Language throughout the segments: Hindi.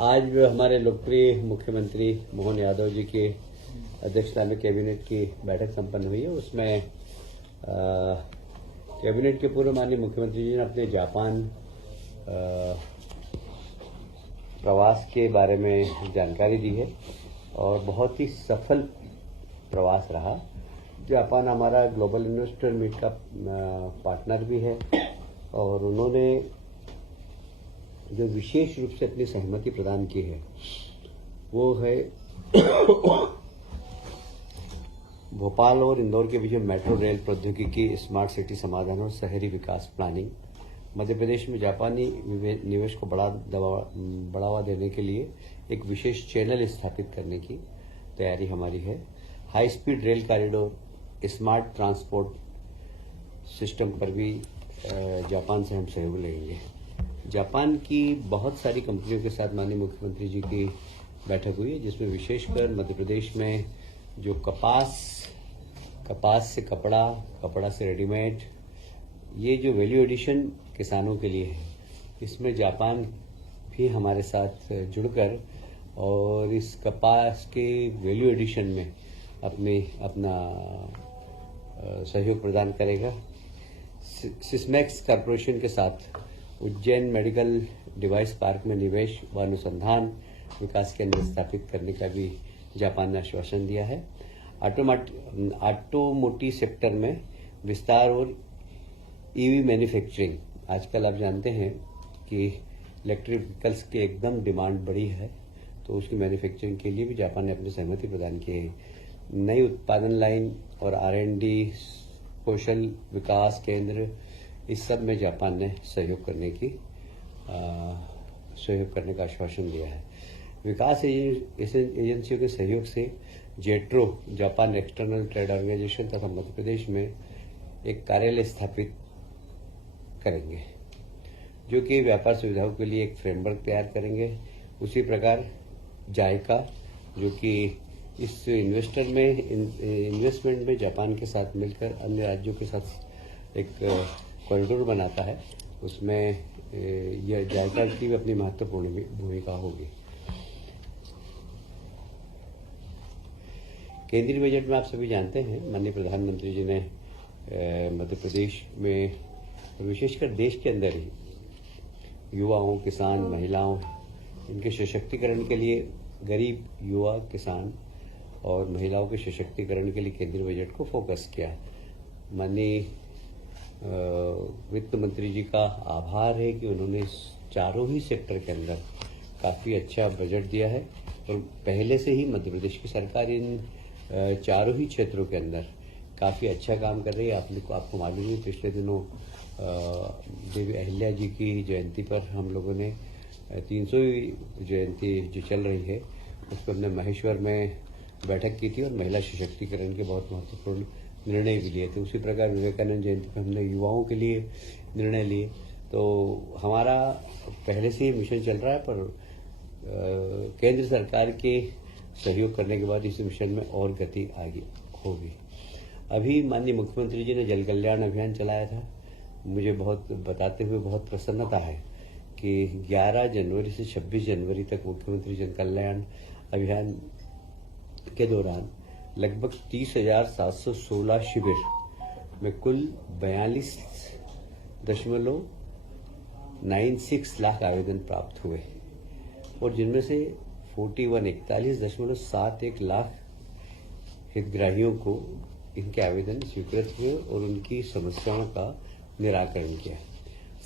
आज हमारे लोकप्रिय मुख्यमंत्री मोहन यादव जी की अध्यक्षता में कैबिनेट की बैठक संपन्न हुई है। उसमें कैबिनेट के पूर्व माननीय मुख्यमंत्री जी ने अपने जापान प्रवास के बारे में जानकारी दी है और बहुत ही सफल प्रवास रहा। जापान हमारा ग्लोबल इन्वेस्टर मीट का पार्टनर भी है और उन्होंने जो विशेष रूप से अपनी सहमति प्रदान की है वो है भोपाल और इंदौर के बीच मेट्रो रेल प्रौद्योगिकी, स्मार्ट सिटी समाधान और शहरी विकास प्लानिंग। मध्य प्रदेश में जापानी निवेश को बढ़ावा देने के लिए एक विशेष चैनल स्थापित करने की तैयारी हमारी है। High speed rail corridor, smart transport system पर भी जापान से हम सहयोग लेंगे। जापान की बहुत सारी कंपनियों के साथ माननीय मुख्यमंत्री जी की बैठक हुई है, जिसमें विशेषकर मध्य प्रदेश में जो कपास से कपड़ा से रेडीमेड, ये जो वैल्यू एडिशन किसानों के लिए है, इसमें जापान भी हमारे साथ जुड़कर और इस कपास के वैल्यू एडिशन में अपना सहयोग प्रदान करेगा। सिस्मैक्स कॉरपोरेशन के साथ उज्जैन मेडिकल डिवाइस पार्क में निवेश व अनुसंधान विकास केंद्र स्थापित करने का भी जापान ने आश्वासन दिया है। ऑटोमोटिव सेक्टर में विस्तार और ईवी मैन्युफैक्चरिंग, आजकल आप जानते हैं कि इलेक्ट्रिक व्हीकल्स की एकदम डिमांड बढ़ी है, तो उसकी मैन्युफैक्चरिंग के लिए भी जापान ने अपनी सहमति प्रदान की है। नई उत्पादन लाइन और R&D कौशल विकास केंद्र, इस सब में जापान ने सहयोग करने का आश्वासन दिया है। विकास एजेंसियों के सहयोग से JETRO, Japan external trade organization तथा मध्य प्रदेश में एक कार्यालय स्थापित करेंगे, जो कि व्यापार सुविधाओं के लिए एक फ्रेमवर्क तैयार करेंगे। उसी प्रकार जायका, जो कि इस इन्वेस्टमेंट में जापान के साथ मिलकर अन्य राज्यों के साथ एक कॉरिडोर बनाता है, उसमें यह जायका की भी अपनी महत्वपूर्ण भूमिका होगी। केंद्रीय बजट में आप सभी जानते हैं माननीय प्रधानमंत्री जी ने मध्य प्रदेश में, विशेषकर देश के अंदर ही युवाओं, किसान, महिलाओं, इनके सशक्तिकरण के लिए, गरीब युवा, किसान और महिलाओं के सशक्तिकरण के लिए केंद्रीय बजट को फोकस किया। माननीय वित्त मंत्री जी का आभार है कि उन्होंने चारों ही सेक्टर के अंदर काफ़ी अच्छा बजट दिया है और पहले से ही मध्य प्रदेश की सरकार इन चारों ही क्षेत्रों के अंदर काफ़ी अच्छा काम कर रही है। आपको मालूम है, पिछले दिनों देवी अहिल्या जी की जयंती पर हम लोगों ने 300वीं जयंती जो चल रही है उस पर हमने महेश्वर में बैठक की थी और महिला सशक्तिकरण के बहुत महत्वपूर्ण निर्णय भी लिए थे। उसी प्रकार विवेकानंद जयंती पर हमने युवाओं के लिए निर्णय लिए। तो हमारा पहले से ही मिशन चल रहा है, पर केंद्र सरकार के सहयोग करने के बाद इस मिशन में और गति आगे होगी। अभी माननीय मुख्यमंत्री जी ने जल कल्याण अभियान चलाया था। मुझे बताते हुए बहुत प्रसन्नता है कि 11 जनवरी से 26 जनवरी तक मुख्यमंत्री जन कल्याण अभियान के दौरान लगभग 30,716 शिविर में कुल 42.96 लाख आवेदन प्राप्त हुए और जिनमें से 41.71 लाख हितग्राहियों को इनके आवेदन स्वीकृत हुए और उनकी समस्याओं का निराकरण किया।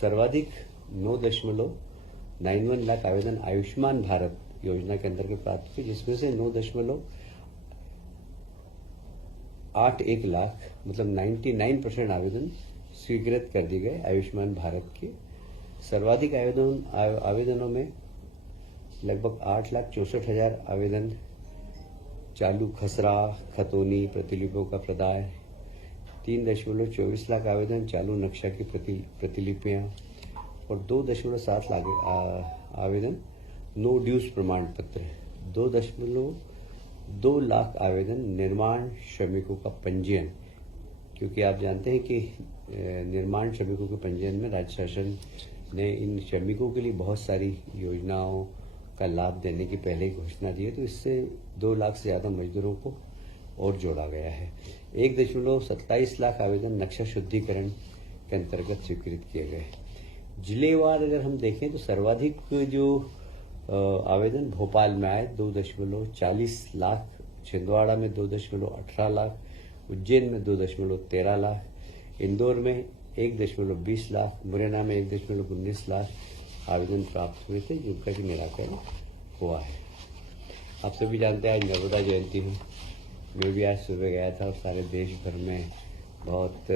सर्वाधिक 9.91 लाख आवेदन आयुष्मान भारत योजना के अंतर्गत प्राप्त हुए, जिसमें से 9.81 लाख मतलब 99% आवेदन स्वीकृत कर दिए गए आयुष्मान भारत के। सर्वाधिक आवेदनों में लगभग 8,64,000 आवेदन चालू खसरा खतौनी प्रतिलिपियों का प्रदाय, 3.24 लाख आवेदन चालू नक्शा की प्रतिलिपियां और 2.7 लाख आवेदन नो ड्यूज प्रमाण पत्र, 2.2 लाख आवेदन निर्माण श्रमिकों का पंजीयन, क्योंकि आप जानते हैं कि निर्माण श्रमिकों के पंजीयन में राज्य शासन ने इन श्रमिकों के लिए बहुत सारी योजनाओं का लाभ देने की पहले ही घोषणा दी है, तो इससे 2 लाख से ज़्यादा मजदूरों को और जोड़ा गया है। 1.27 लाख आवेदन नक्शा शुद्धिकरण के अंतर्गत स्वीकृत किए गए। जिलेवार अगर हम देखें तो सर्वाधिक जो आवेदन भोपाल में आए 2.40 लाख, छिंदवाड़ा में 2.18 लाख, उज्जैन में 2.13 लाख, इंदौर में 1.20 लाख, मुरैना में 1.19 लाख आवेदन प्राप्त हुए थे, जिनका कि निराकरण हुआ है। आप सभी जानते हैं आज नर्मदा जयंती है। मैं भी आज सुबह गया था और सारे देश भर में बहुत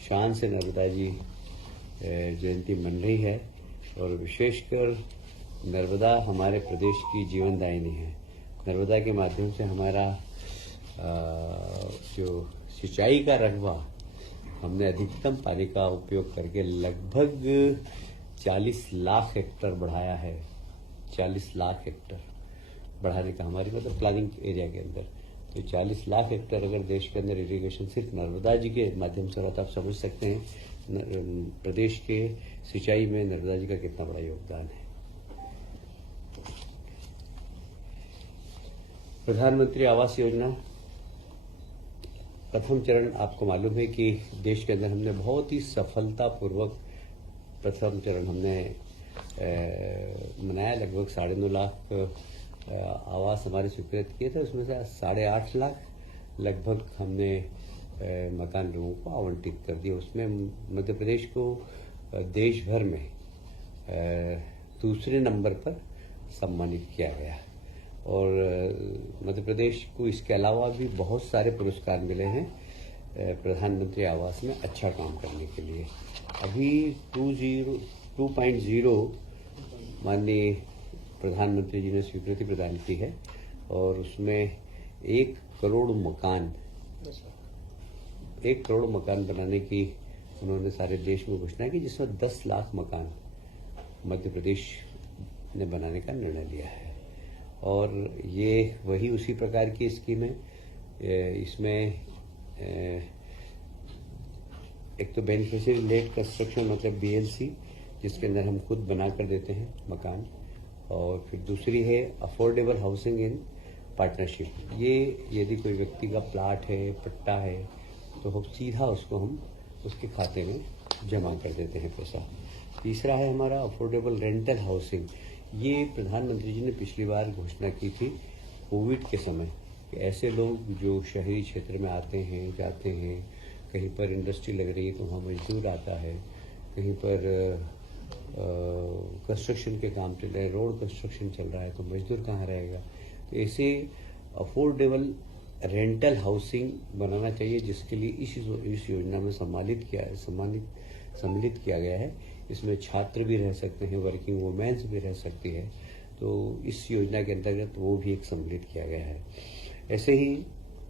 शान से नर्मदा जी जयंती मन रही है और विशेषकर नर्मदा हमारे प्रदेश की जीवनदायिनी है। नर्मदा के माध्यम से हमारा जो सिंचाई का रकबा हमने अधिकतम पानी का उपयोग करके लगभग 40 लाख हेक्टेयर बढ़ाया है। 40 लाख हेक्टेयर बढ़ाने का हमारी मतलब प्लानिंग एरिया के अंदर तो 40 लाख हेक्टेयर अगर देश के अंदर इरिगेशन सिर्फ नर्मदा जी के माध्यम से होता, आप समझ सकते हैं प्रदेश के सिंचाई में नर्मदा जी का कितना बड़ा योगदान है। प्रधानमंत्री आवास योजना प्रथम चरण, आपको मालूम है कि देश के अंदर हमने बहुत ही सफलतापूर्वक प्रथम चरण हमने मनाया। लगभग 9.5 लाख आवास हमारे स्वीकृत किए थे, उसमें से 8.5 लाख लगभग हमने मकान लोगों को आवंटित कर दिया। उसमें मध्य प्रदेश को देश भर में दूसरे नंबर पर सम्मानित किया गया और मध्य प्रदेश को इसके अलावा भी बहुत सारे पुरस्कार मिले हैं प्रधानमंत्री आवास में अच्छा काम करने के लिए। अभी 2.0 माननीय प्रधानमंत्री जी ने स्वीकृति प्रदान की है और उसमें 1 करोड़ मकान बनाने की उन्होंने सारे देश में घोषणा की, जिसमें 10 लाख मकान मध्य प्रदेश ने बनाने का निर्णय लिया है। और ये वही उसी प्रकार की स्कीम है। इसमें एक तो बेनिफिशियरी लेड कंस्ट्रक्शन मतलब BLC, जिसके अंदर हम खुद बना कर देते हैं मकान, और फिर दूसरी है अफोर्डेबल हाउसिंग इन पार्टनरशिप। ये यदि कोई व्यक्ति का प्लाट है, पट्टा है, तो हम सीधा उसको हम उसके खाते में जमा कर देते हैं पैसा। तीसरा है हमारा अफोर्डेबल रेंटल हाउसिंग। ये प्रधानमंत्री जी ने पिछली बार घोषणा की थी कोविड के समय कि ऐसे लोग जो शहरी क्षेत्र में आते हैं, जाते हैं, कहीं पर इंडस्ट्री लग रही है तो वहाँ मजदूर आता है, कहीं पर कंस्ट्रक्शन के काम चल रहे हैं, रोड कंस्ट्रक्शन चल रहा है तो मजदूर कहाँ रहेगा। तो ऐसे अफोर्डेबल रेंटल हाउसिंग बनाना चाहिए, जिसके लिए इस योजना में सम्मिलित किया गया है। इसमें छात्र भी रह सकते हैं, वर्किंग वुमेन्स भी रह सकती है, तो इस योजना के अंतर्गत वो भी एक सम्मिलित किया गया है। ऐसे ही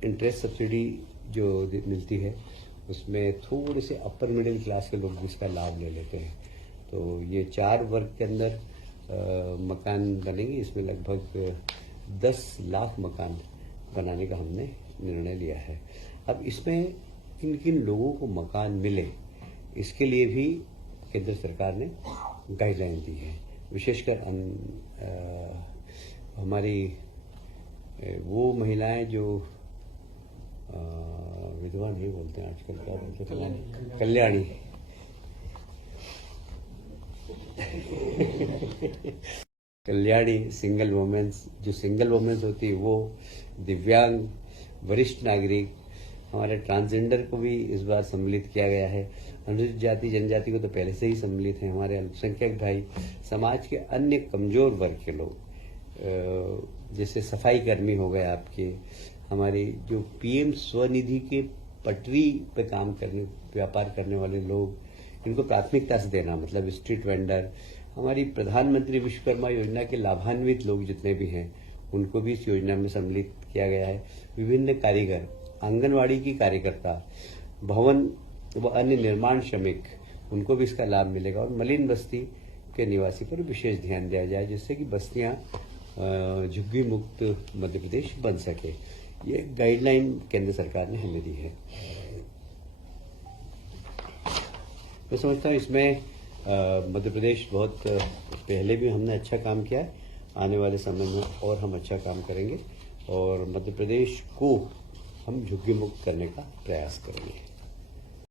इंटरेस्ट सब्सिडी जो मिलती है उसमें थोड़े से अपर मिडिल क्लास के लोग भी इसका लाभ ले लेते हैं। तो ये 4 वर्ग के अंदर मकान बनेंगे। इसमें लगभग 10 लाख मकान बनाने का हमने निर्णय लिया है। अब इसमें किन किन लोगों को मकान मिले, इसके लिए भी केंद्र सरकार ने गाइडलाइन दी है। विशेषकर हमारी वो महिलाएं जो विधवा नहीं बोलते हैं आजकल, क्या बोलते हैं, कल्याणी कल्याणी सिंगल वुमेन्स, जो सिंगल वुमेन्स होती है वो, दिव्यांग, वरिष्ठ नागरिक, हमारे ट्रांसजेंडर को भी इस बार सम्मिलित किया गया है। अनुसूचित जाति जनजाति को तो पहले से ही सम्मिलित है। हमारे अल्पसंख्यक भाई, समाज के अन्य कमजोर वर्ग के लोग, जैसे सफाई कर्मी हो गए आपके, हमारे जो PM स्वनिधि के पटरी पे काम करने, व्यापार करने वाले लोग, इनको प्राथमिकता से देना, मतलब स्ट्रीट वेंडर, हमारी प्रधानमंत्री विश्वकर्मा योजना के लाभान्वित लोग जितने भी हैं उनको भी इस योजना में सम्मिलित किया गया है। विभिन्न कारीगर, आंगनवाड़ी की कार्यकर्ता, भवन व अन्य निर्माण श्रमिक, उनको भी इसका लाभ मिलेगा। और मलिन बस्ती के निवासी पर विशेष ध्यान दिया जाए, जिससे कि बस्तियां झुग्गी मुक्त मध्य प्रदेश बन सके। ये गाइडलाइन केंद्र सरकार ने हमें दी है। मैं समझता हूँ इसमें मध्य प्रदेश बहुत पहले भी हमने अच्छा काम किया है। आने वाले समय में और हम अच्छा काम करेंगे और मध्य प्रदेश को हम झुग्गी मुक्त करने का प्रयास करेंगे।